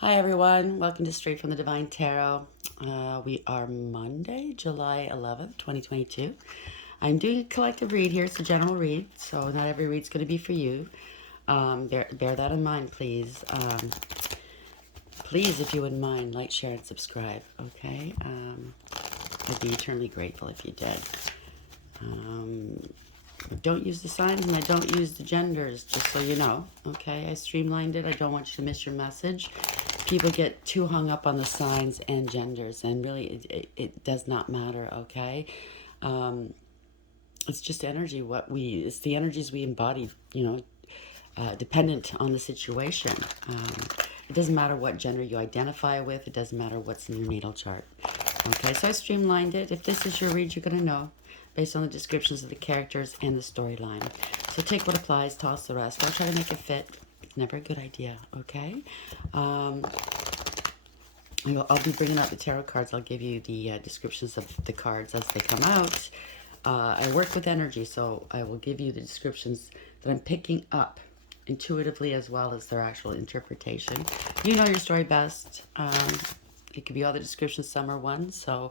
Hi everyone, welcome to Straight from the Divine Tarot. We are Monday, July 11th, 2022. I'm doing a collective read here. It's a general read, so not every read's going to be for you. Bear that in mind, please. Please, if you wouldn't mind, like, share, and subscribe, okay? I'd be eternally grateful if you did. I don't use the signs and I don't use the genders, just so you know, okay? I streamlined it. I don't want you to miss your message. People get too hung up on the signs and genders, and really it does not matter, okay? It's just energy. It's the energies we embody, dependent on the situation. It doesn't matter what gender you identify with. It doesn't matter what's in your natal chart. Okay, so I streamlined it. If this is your read, you're going to know based on the descriptions of the characters and the storyline. So take what applies, toss the rest. Don't try to make it fit. It's never a good idea, okay? I'll be bringing out the tarot cards. I'll give you the descriptions of the cards as they come out. I work with energy, so I will give you the descriptions that I'm picking up intuitively as well as their actual interpretation. You know your story best. It could be all the descriptions, some are one, so,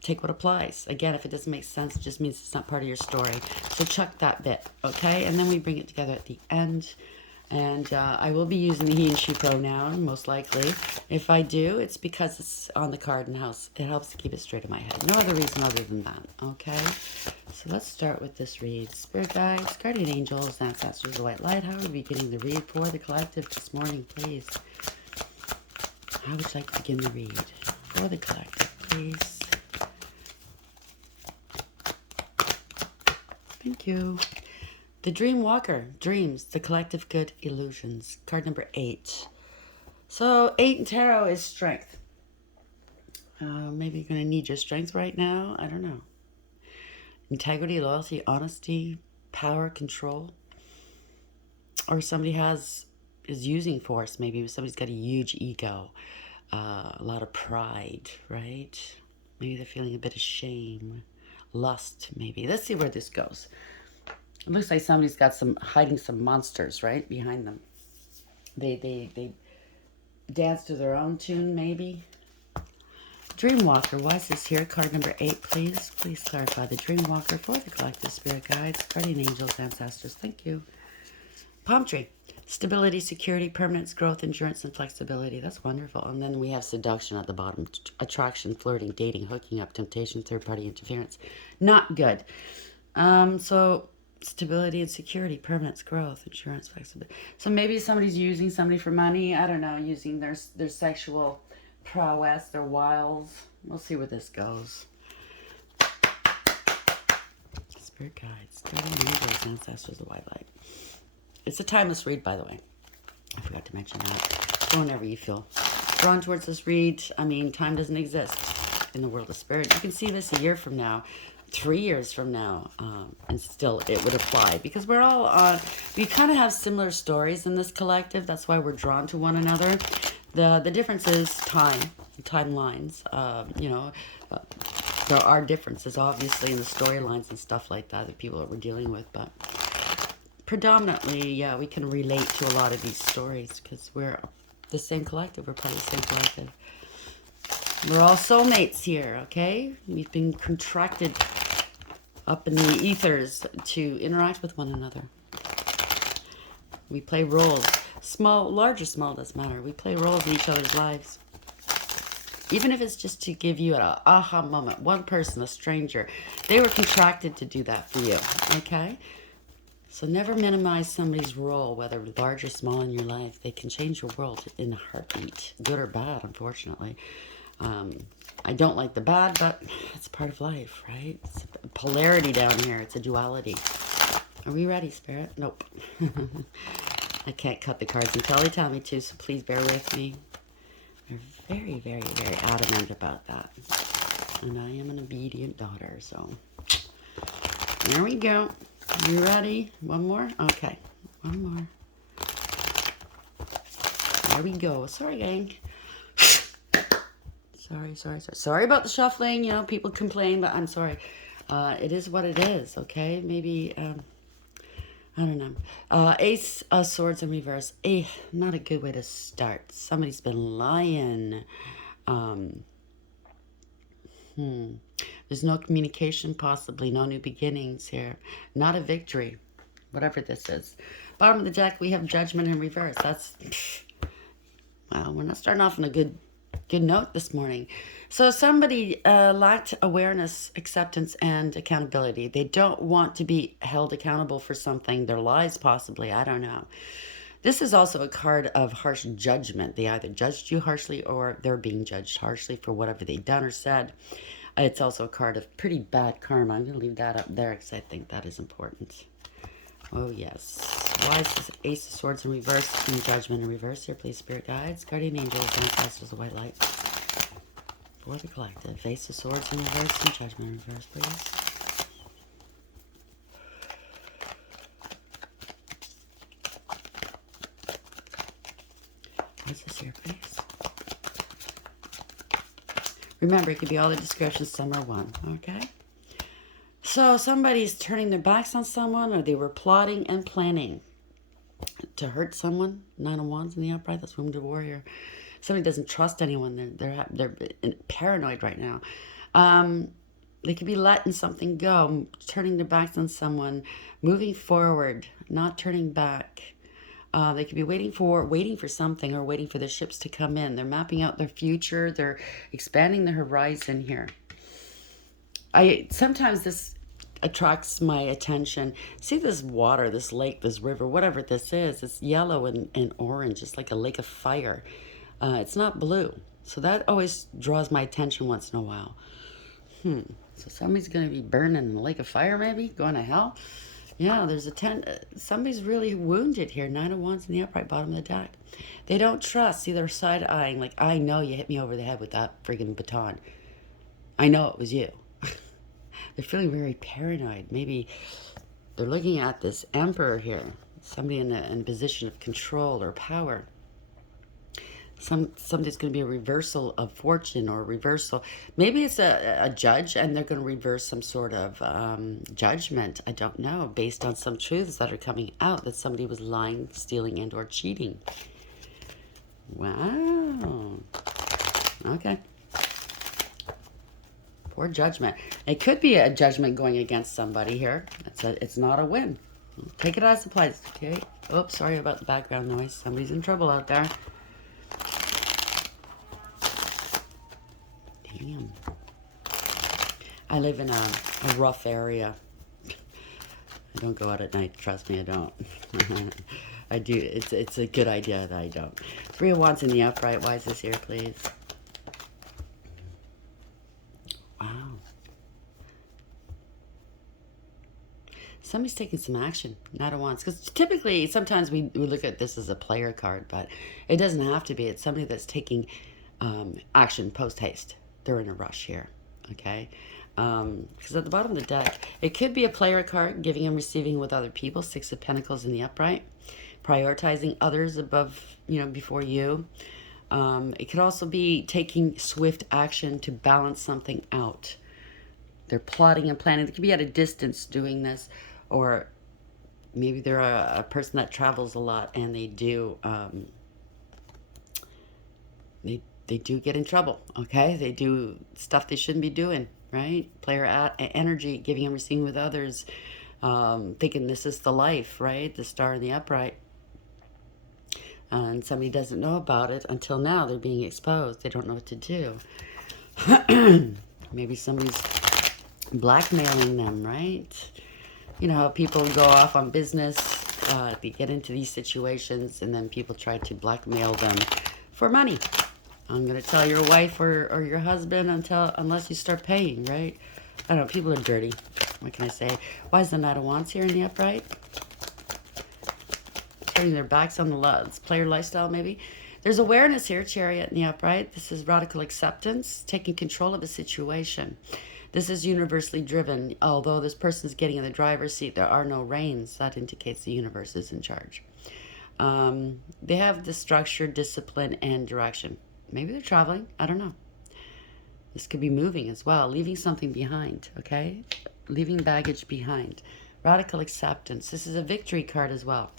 take what applies. Again, if it doesn't make sense, it just means it's not part of your story. So chuck that bit, okay? And then we bring it together at the end. And I will be using the he and she pronoun, most likely. If I do, it's because it's on the card and house. It helps to keep it straight in my head. No other reason other than that, okay? So let's start with this read. Spirit guides, guardian angels, ancestors, the white light. How are we beginning the read for the collective this morning, please? How would you like to begin the read for the collective, please? Thank you. The Dream Walker, dreams, the collective good illusions. Card number 8. So 8 in tarot is strength. Maybe you're going to need your strength right now. I don't know. Integrity, loyalty, honesty, power, control. Or somebody is using force. Maybe somebody's got a huge ego, a lot of pride, right? Maybe they're feeling a bit of shame, lust, maybe. Let's see where this goes. It looks like somebody's got hiding some monsters, right, behind them. They dance to their own tune, maybe. Dreamwalker, why is this here? Card number 8, please. Please clarify the Dreamwalker for the collective spirit guides, guardian angels, ancestors. Thank you. Palm tree. Stability, security, permanence, growth, endurance, and flexibility. That's wonderful. And then we have seduction at the bottom. Attraction, flirting, dating, hooking up, temptation, third-party interference. Not good. So stability and security, permanence, growth, insurance, flexibility. So maybe somebody's using somebody for money. I don't know, using their sexual prowess, their wiles. We'll see where this goes. Spirit guides, guardian angels, ancestors, the white light. It's a timeless read, by the way. I forgot to mention that. So whenever you feel drawn towards this read, I mean, time doesn't exist in the world of spirit. You can see this a year from now, 3 years from now, and still it would apply because we're all we kind of have similar stories in this collective. That's why we're drawn to one another. The difference is timelines. There are differences, obviously, in the storylines and stuff like that people that we're dealing with, but predominantly, yeah, we can relate to a lot of these stories because we're the same collective. We're part of the same collective. We're all soulmates here, okay? We've been contracted up in the ethers to interact with one another. We play roles. Small, large or small, doesn't matter. We play roles in each other's lives. Even if it's just to give you an aha moment. One person, a stranger, they were contracted to do that for you, okay? So never minimize somebody's role, whether large or small in your life. They can change your world in a heartbeat, good or bad, unfortunately. I don't like the bad, but it's part of life, right? It's a polarity down here. It's a duality. Are we ready, Spirit? Nope. I can't cut the cards until they tell me to, so please bear with me. They're very, very, very adamant about that. And I am an obedient daughter, so there we go. You ready? One more? Okay. One more. There we go. Sorry, gang. Sorry about the shuffling. You know, people complain, but I'm sorry. It is what it is, okay? Maybe I don't know. Ace of Swords in reverse. Not a good way to start. Somebody's been lying. Um, there's no communication, possibly. No new beginnings here. Not a victory. Whatever this is. Bottom of the deck, we have Judgment in reverse. That's... Well, we're not starting off on a good note this morning. So somebody lacked awareness, acceptance, and accountability. They don't want to be held accountable for something, their lives possibly, I don't know. This is also a card of harsh judgment. They either judged you harshly or they're being judged harshly for whatever they've done or said. It's also a card of pretty bad karma. I'm going to leave that up there because I think that is important. Oh, yes. Why is this Ace of Swords in reverse and Judgment in reverse here, please, Spirit Guides, Guardian Angels, Ancestors of White Light. For the collective. Ace of Swords in reverse and Judgment in reverse, please. What's this here, please? Remember, it could be all the descriptions, some are one, okay? So somebody's turning their backs on someone, or they were plotting and planning to hurt someone. Nine of Wands in the upright. That's Wounded Warrior. Somebody doesn't trust anyone. They're paranoid right now. They could be letting something go, turning their backs on someone, moving forward, not turning back. They could be waiting for something, or waiting for the ships to come in. They're mapping out their future. They're expanding the horizon here. Sometimes this attracts my attention. See this water, this lake, this river, whatever this is. It's yellow and orange. It's like a lake of fire. It's not blue. So that always draws my attention once in a while. So somebody's going to be burning in a lake of fire, maybe? Going to hell? Yeah, there's somebody's really wounded here. Nine of Wands in the upright, bottom of the deck. They don't trust. See, they're side-eyeing. Like, I know you hit me over the head with that friggin' baton. I know it was you. They're feeling very paranoid. Maybe they're looking at this emperor here. Somebody in a position of control or power. Somebody's going to be a reversal of fortune, or a reversal. Maybe it's a judge and they're going to reverse some sort of judgment. I don't know, based on some truths that are coming out that somebody was lying, stealing, and or cheating. Wow. Okay. Poor judgment. It could be a judgment going against somebody here. It's not a win. Take it as applies, okay? Oops, sorry about the background noise. Somebody's in trouble out there. Damn. I live in a rough area. I don't go out at night. Trust me, I don't. I do. It's a good idea that I don't. Three of Wands in the upright. Why is this here, please? Wow. Somebody's taking some action. Not of Wands. Because typically, sometimes we look at this as a player card, but it doesn't have to be. It's somebody that's taking action post-haste. They're in a rush here. Okay? Because at the bottom of the deck, it could be a player card, giving and receiving with other people. Six of Pentacles in the upright. Prioritizing others before you. It could also be taking swift action to balance something out. They're plotting and planning. They could be at a distance doing this, or maybe they're a person that travels a lot, and they do they do get in trouble. Okay, they do stuff they shouldn't be doing. Right? Player energy, giving and receiving with others, thinking this is the life. Right? The Star in the upright. And somebody doesn't know about it until now. They're being exposed. They don't know what to do. Maybe somebody's blackmailing them, right? You know how people go off on business, they get into these situations, and then people try to blackmail them for money. I'm going to tell your wife or your husband unless you start paying, right? I don't know, people are dirty. What can I say? Why is the Knight of Wands here in the upright? Turning their backs on the player lifestyle, maybe. There's awareness here, Chariot in the upright. This is radical acceptance, taking control of a situation. This is universally driven. Although this person's getting in the driver's seat, there are no reins. That indicates the universe is in charge. They have the structure, discipline, and direction. Maybe they're traveling. I don't know. This could be moving as well, leaving something behind, okay? Leaving baggage behind. Radical acceptance. This is a victory card as well.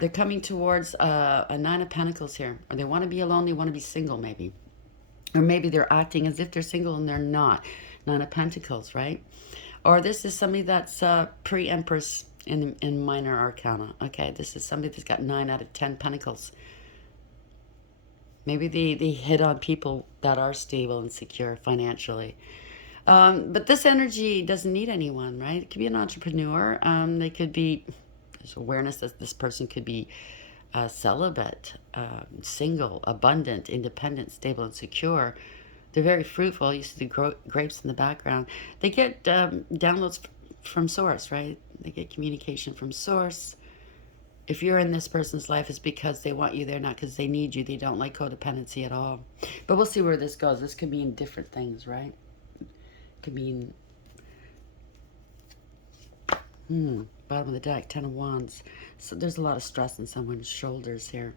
They're coming towards a Nine of Pentacles here. Or they want to be alone, they want to be single maybe. Or maybe they're acting as if they're single and they're not. Nine of Pentacles, right? Or this is somebody that's pre-Empress in Minor Arcana. Okay, this is somebody that's got 9 out of 10 Pentacles. Maybe they hit on people that are stable and secure financially. But this energy doesn't need anyone, right? It could be an entrepreneur. They could be, there's awareness that this person could be celibate, single, abundant, independent, stable, and secure. They're very fruitful. You see the grapes in the background. They get downloads from source, right? They get communication from source. If you're in this person's life, it's because they want you there, not because they need you. They don't like codependency at all. But we'll see where this goes. This could mean different things, right? It could mean, bottom of the deck, 10 of Wands. So there's a lot of stress on someone's shoulders here.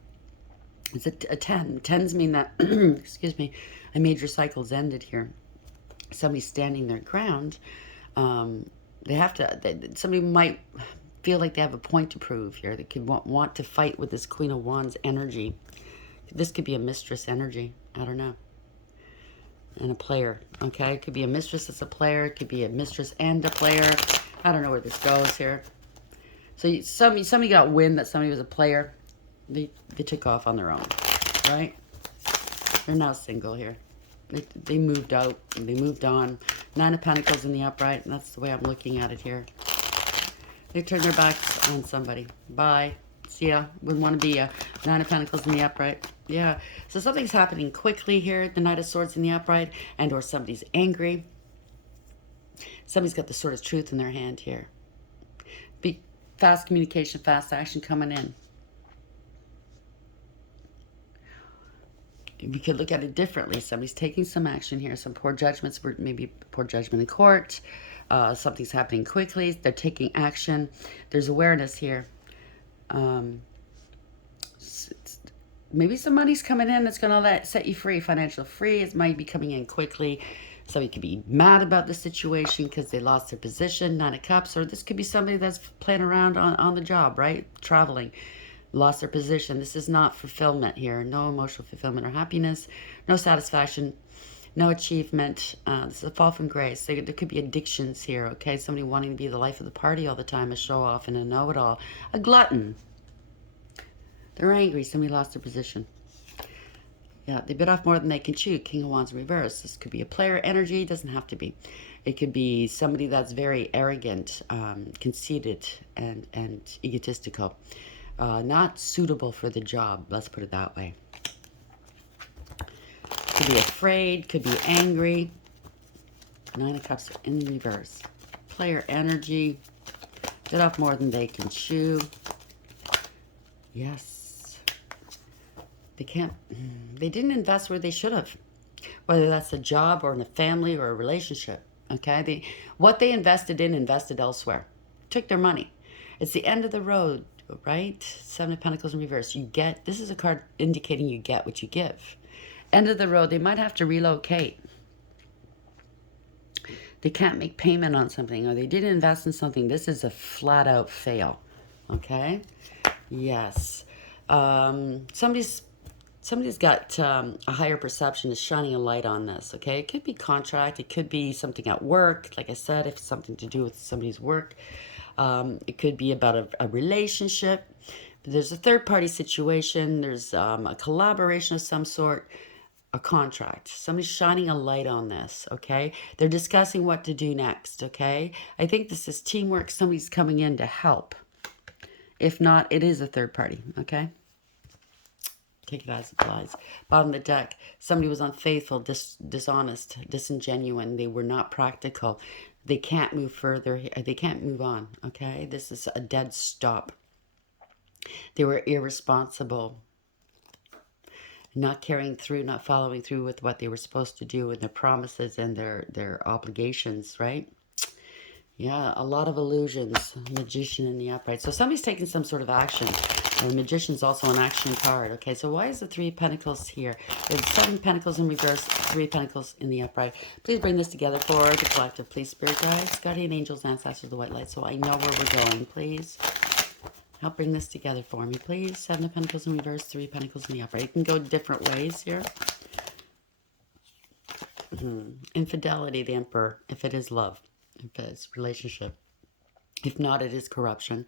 It's a 10. 10s mean that, excuse me, a major cycle's ended here. Somebody's standing their ground. They have to, somebody might feel like they have a point to prove here. They could want to fight with this Queen of Wands energy. This could be a mistress energy. I don't know. And a player, okay? It could be a mistress that's a player. It could be a mistress and a player. I don't know where this goes here. So somebody got wind that somebody was a player. They took off on their own, right? They're now single here. They moved out. They moved on. 9 of Pentacles in the upright. And that's the way I'm looking at it here. They turned their backs on somebody. Bye. See ya. Wouldn't want to be a 9 of Pentacles in the upright. Yeah. So something's happening quickly here. The Knight of Swords in the upright. And or somebody's angry. Somebody's got the Sword of Truth in their hand here. Be fast communication, fast action coming in. We could look at it differently. Somebody's taking some action here. Some poor judgments, maybe poor judgment in court. Something's happening quickly. They're taking action. There's awareness here. Maybe some money's coming in that's going to set you free, financial free. It might be coming in quickly. Somebody could be mad about the situation because they lost their position, 9 of Cups. Or this could be somebody that's playing around on the job, right? Traveling. Lost their position. This is not fulfillment here. No emotional fulfillment or happiness. No satisfaction. No achievement. This is a fall from grace. There could be addictions here, okay? Somebody wanting to be the life of the party all the time, a show-off and a know-it-all. A glutton. They're angry. Somebody lost their position. Yeah, they bit off more than they can chew. King of Wands reverse. This could be a player energy. It doesn't have to be. It could be somebody that's very arrogant, conceited, and egotistical. Not suitable for the job, let's put it that way. Could be afraid, could be angry. 9 of Cups in reverse. Player energy. Bit off more than they can chew. Yes. They didn't invest where they should have. Whether that's a job or in a family or a relationship. Okay? What they invested in, invested elsewhere. Took their money. It's the end of the road. Right? 7 of Pentacles in reverse. This is a card indicating you get what you give. End of the road. They might have to relocate. They can't make payment on something, or they didn't invest in something. This is a flat out fail. Okay? Yes. Somebody's got a higher perception, is shining a light on this. Okay? It could be contract. It could be something at work. Like I said, if it's something to do with somebody's work. It could be about a relationship. There's a third-party situation. There's a collaboration of some sort, a contract. Somebody's shining a light on this, okay? They're discussing what to do next, okay? I think this is teamwork. Somebody's coming in to help. If not, it is a third party, okay? Take it as it applies. Bottom of the deck, somebody was unfaithful, dishonest, disingenuous. They were not practical. They can't move further. They can't move on, okay? This is a dead stop. They were irresponsible. Not carrying through, not following through with what they were supposed to do and their promises and their obligations, right? Yeah, a lot of illusions. Magician in the upright. So somebody's taking some sort of action. The Magician's also an action card. Okay, so why is the Three of Pentacles here? There's 7 Pentacles in reverse, 3 Pentacles in the upright. Please bring this together for the collective. Please, Spirit Guides, Guardian Angels, Ancestors, the White Light, so I know where we're going. Please help bring this together for me, please. 7 of Pentacles in reverse, 3 Pentacles in the upright. It can go different ways here. Infidelity, the Emperor, if it is love, if it's relationship. If not, it is corruption.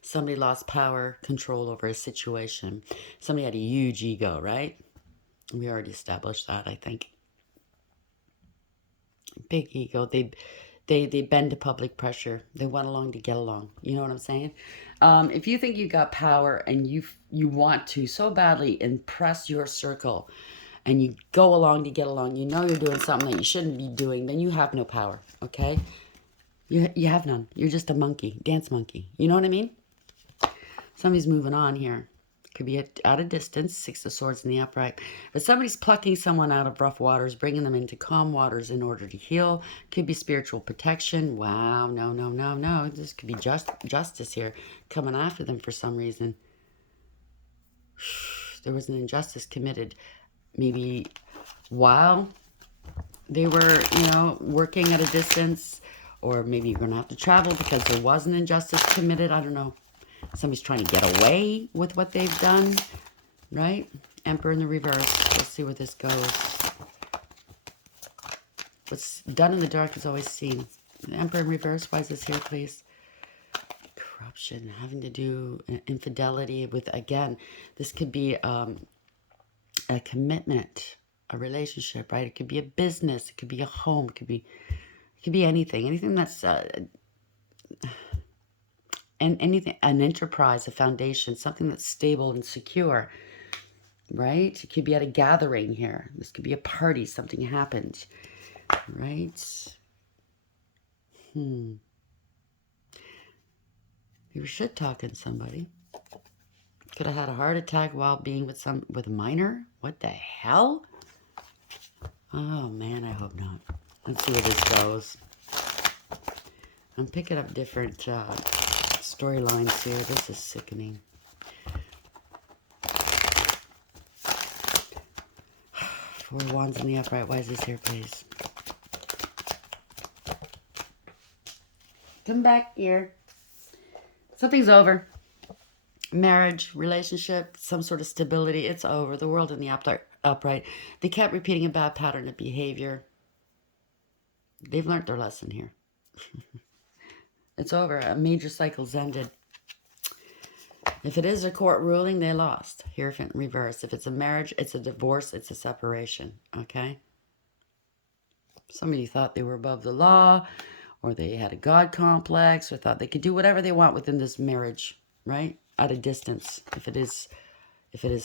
Somebody lost power, control over a situation. Somebody had a huge ego, right? We already established that, I think. Big ego. They bend to public pressure. They went along to get along. You know what I'm saying? If you think you got power and you want to so badly impress your circle, and you go along to get along, you know you're doing something that you shouldn't be doing, then you have no power. Okay? You have none. You're just a monkey, dance monkey. You know what I mean? Somebody's moving on here. Could be at a distance, 6 of Swords in the upright. But somebody's plucking someone out of rough waters, bringing them into calm waters in order to heal. Could be spiritual protection. Wow, no, no, no, no. This could be justice here, coming after them for some reason. There was an injustice committed. Maybe while they were, working at a distance, or maybe you're going to have to travel because there was an injustice committed. I don't know. Somebody's trying to get away with what they've done, right? Emperor in the reverse. Let's see where this goes. What's done in the dark is always seen. The Emperor in reverse. Why is this here, please? Corruption, having to do infidelity with, again, this could be a commitment, a relationship, right? It could be a business. It could be a home. It could be anything. Anything that's anything, an enterprise, a foundation, something that's stable and secure, right? It could be at a gathering here. This could be a party. Something happened, right? You were shit talking somebody. Could have had a heart attack while being with a minor. What the hell? Oh man, I hope not. Let's see where this goes. I'm picking up different storylines here. This is sickening. 4 Wands in the upright. Why is this here, please? Come back here. Something's over. Marriage, relationship, some sort of stability. It's over. The world in the upright. They kept repeating a bad pattern of behavior. They've learned their lesson here. It's over. A major cycle's ended. If it is a court ruling, they lost. Hierophant in reverse. If it's a marriage, it's a divorce, it's a separation. Okay? Somebody thought they were above the law, or they had a God complex, or thought they could do whatever they want within this marriage, right? At a distance, if it is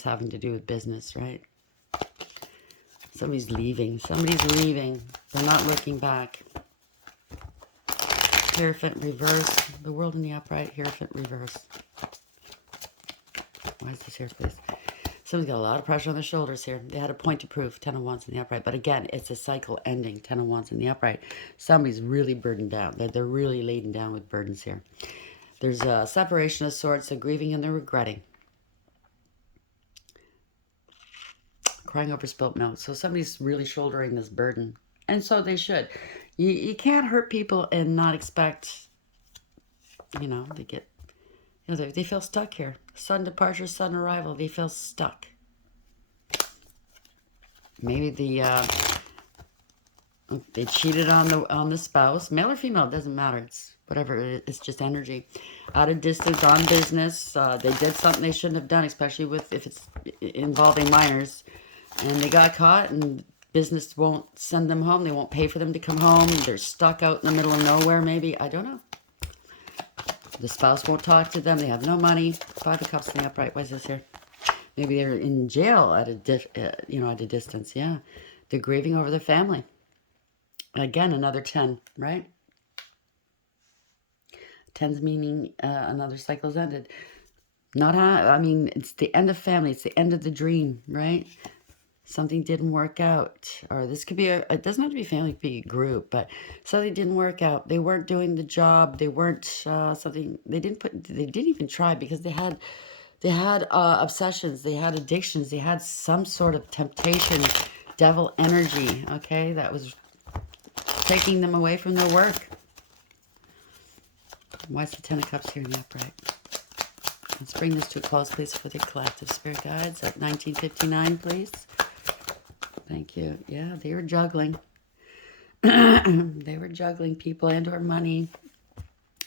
having to do with business, right? Somebody's leaving. Somebody's leaving. They're not looking back. Hierophant reverse. The world in the upright. Hierophant reverse. Why is this here, please? Somebody's got a lot of pressure on their shoulders here. They had a point to prove. 10 of Wands in the upright. But again, it's a cycle ending. 10 of Wands in the upright. Somebody's really burdened down. They're really laden down with burdens here. There's a separation of sorts. They're grieving and they're regretting. Crying over spilt milk. So somebody's really shouldering this burden. And so they should. You can't hurt people and not expect, they get, they feel stuck here. Sudden departure, sudden arrival. They feel stuck. Maybe they cheated on the spouse. Male or female, it doesn't matter. It's whatever it is. It's just energy. Out of distance, on business. They did something they shouldn't have done, especially if it's involving minors. And they got caught, and business won't send them home. They won't pay for them to come home. They're stuck out in the middle of nowhere, maybe. I don't know. The spouse won't talk to them. They have no money. 5 of Cups in the upright. Why is this here? Maybe they're in jail at a distance. Yeah. They're grieving over their family. Again, another 10, right? 10's meaning another cycle's ended. It's the end of family. It's the end of the dream, right? Something didn't work out. Or this could be it doesn't have to be family, it could be a group, but something didn't work out. They weren't doing the job. They weren't they didn't even try because they had They had obsessions. They had addictions. They had some sort of temptation, devil energy, okay, that was taking them away from their work. Why is the Ten of Cups here in the upright? Let's bring this to a close, please, for the collective spirit guides at 1959, please. Thank you. Yeah, they were juggling. They were juggling people and or money.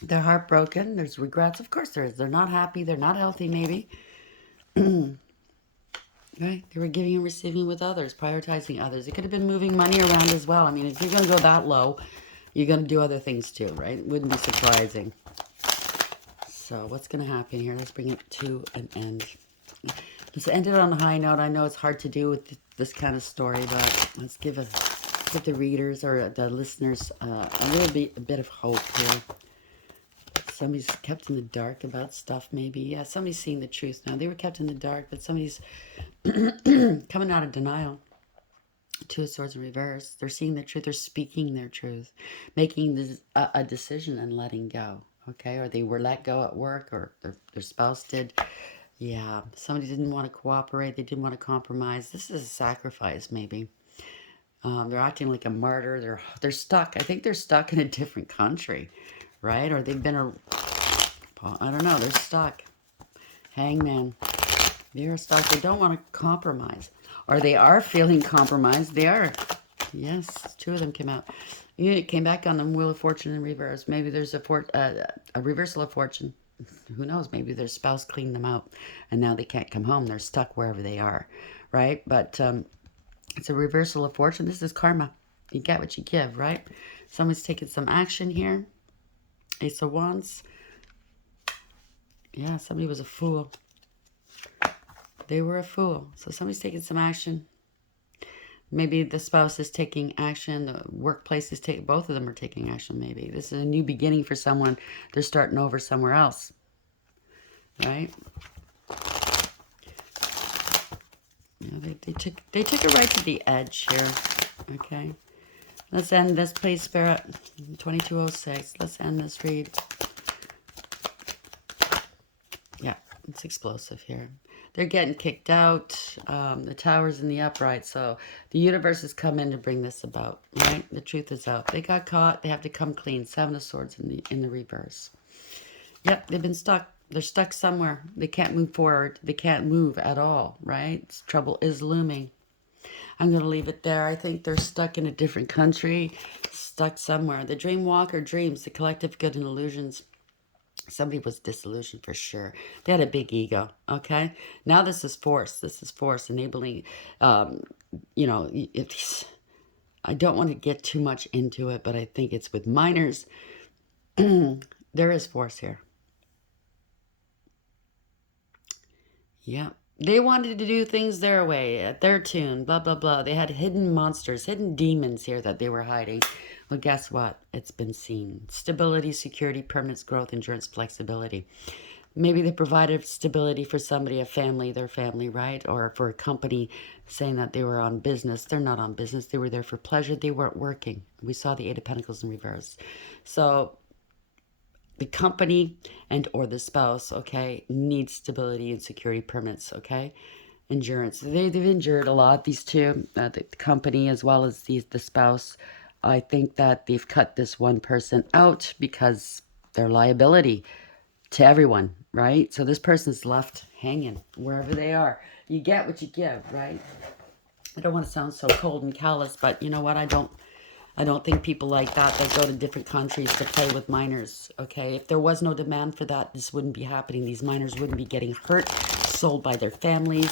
They're heartbroken. There's regrets. Of course there is. They're not happy. They're not healthy, maybe. Right? They were giving and receiving with others, prioritizing others. It could have been moving money around as well. I mean, if you're going to go that low, you're going to do other things too, right? It wouldn't be surprising. So what's going to happen here? Let's bring it to an end. Let's end it on a high note. I know it's hard to do with this kind of story, but let's give the readers or the listeners a bit of hope here. Somebody's kept in the dark about stuff, maybe. Yeah, somebody's seeing the truth now. They were kept in the dark, but somebody's coming out of denial. Two of Swords in reverse. They're seeing the truth. They're speaking their truth, making a decision and letting go. Okay, or they were let go at work, or their spouse did. Yeah, somebody didn't want to cooperate. They didn't want to compromise. This is a sacrifice, maybe. They're acting like a martyr. They're stuck. I think they're stuck in a different country, right? Or they've been I don't know. They're stuck. Hangman. They're stuck. They don't want to compromise. Or they are feeling compromised. They are. Yes, two of them came out. It came back on the Wheel of Fortune in reverse. Maybe there's a reversal of fortune. Who knows? Maybe their spouse cleaned them out and now they can't come home. They're stuck wherever they are, right? But it's a reversal of fortune. This is karma. You get what you give, right? Someone's taking some action here. Ace of Wands. Yeah, somebody was a fool. They were a fool. So somebody's taking some action. Maybe the spouse is taking action. The workplace is taking, both of them are taking action maybe. This is a new beginning for someone. They're starting over somewhere else. Right? Yeah, they took it right to the edge here. Okay. Let's end this, please, Spirit. 2206. Let's end this read. Yeah, it's explosive here. They're getting kicked out. The tower's in the upright. So the universe has come in to bring this about, right? The truth is out. They got caught. They have to come clean. Seven of Swords in the reverse. Yep, they've been stuck. They're stuck somewhere. They can't move forward. They can't move at all, right? Trouble is looming. I'm going to leave it there. I think they're stuck in a different country, stuck somewhere. The dream walker dreams, the collective good and illusions. Somebody was disillusioned for sure. They had a big ego, okay? Now this is force. This is force enabling, you know, I don't want to get too much into it, but I think it's with minors. There is force here. Yeah. They wanted to do things their way, at their tune, blah, blah, blah. They had hidden monsters, hidden demons here that they were hiding. Well, guess what? It's been seen. Stability, security, permanence, growth, endurance, flexibility. Maybe they provided stability for somebody, a family, their family, right? Or for a company saying that they were on business. They're not on business. They were there for pleasure. They weren't working. We saw the Eight of Pentacles in reverse. So the company and or the spouse, okay, needs stability and security, permanence, okay, endurance. They've endured a lot, these two, the company as well as the spouse. I think that they've cut this one person out because they're liability to everyone, right? So this person's left hanging wherever they are. You get what you give, right? I don't want to sound so cold and callous, but you know what? I don't think people like that go to different countries to play with minors, okay? If there was no demand for that, this wouldn't be happening. These minors wouldn't be getting hurt, sold by their families.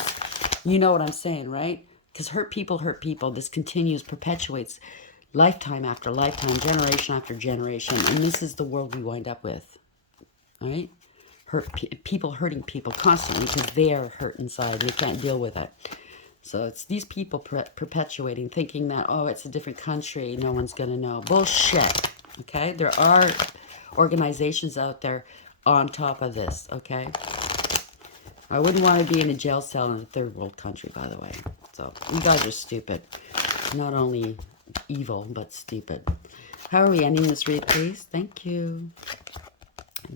You know what I'm saying, right? Because hurt people hurt people. This continues, perpetuates lifetime after lifetime, generation after generation. And this is the world we wind up with, all right? People hurting people constantly because they are hurt inside. They can't deal with it. So it's these people perpetuating, thinking that, oh, it's a different country, no one's going to know. Bullshit, okay? There are organizations out there on top of this, okay? I wouldn't want to be in a jail cell in a third world country, by the way. So you guys are stupid. Not only evil, but stupid. How are we ending this read, please? Thank you.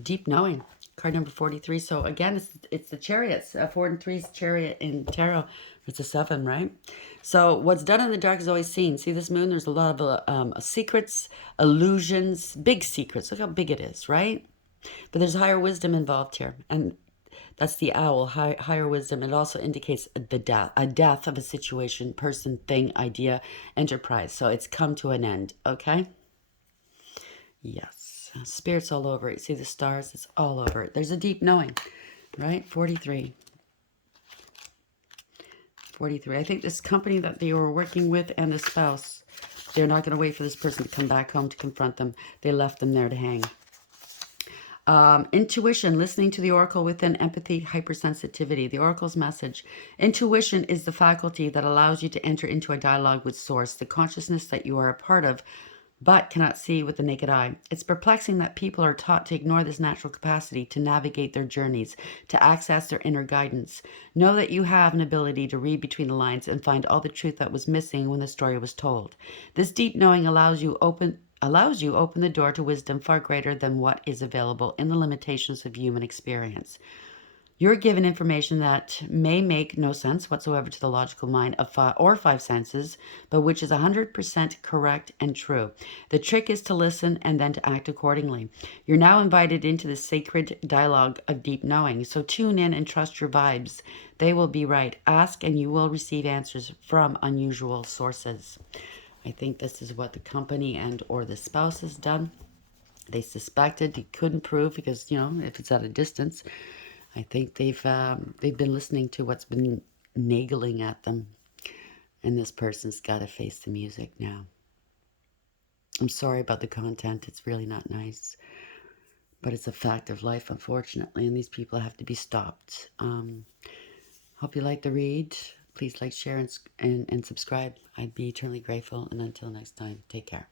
Deep knowing. card number 43. So again, it's the chariots. 4 and 3's chariot in tarot. It's a 7, right? So what's done in the dark is always seen. See this moon? There's a lot of secrets, illusions, big secrets. Look how big it is, right? But there's higher wisdom involved here. And that's the owl, higher wisdom. It also indicates the death, a death of a situation, person, thing, idea, enterprise. So it's come to an end, okay? Yes. Spirit's all over it. See the stars? It's all over it. There's a deep knowing, right? 43. 43. I think this company that they were working with and the spouse, they're not going to wait for this person to come back home to confront them. They left them there to hang. Intuition, listening to the oracle within empathy, hypersensitivity. The oracle's message. Intuition is the faculty that allows you to enter into a dialogue with source, the consciousness that you are a part of, but cannot see with the naked eye. It's perplexing that people are taught to ignore this natural capacity to navigate their journeys, to access their inner guidance. Know that you have an ability to read between the lines and find all the truth that was missing when the story was told. This deep knowing allows you open the door to wisdom far greater than what is available in the limitations of human experience. You're given information that may make no sense whatsoever to the logical mind of five senses, but which is 100% correct and true. The trick is to listen and then to act accordingly. You're now invited into the sacred dialogue of deep knowing, so tune in and trust your vibes. They will be right. Ask and you will receive answers from unusual sources. I think this is what the company and or the spouse has done. They suspected, he couldn't prove because, if it's at a distance. I think they've been listening to what's been nagging at them, and this person's got to face the music now. I'm sorry about the content. It's really not nice, but it's a fact of life, unfortunately, and these people have to be stopped. Hope you like the read. Please like, share, and subscribe. I'd be eternally grateful, and until next time, take care.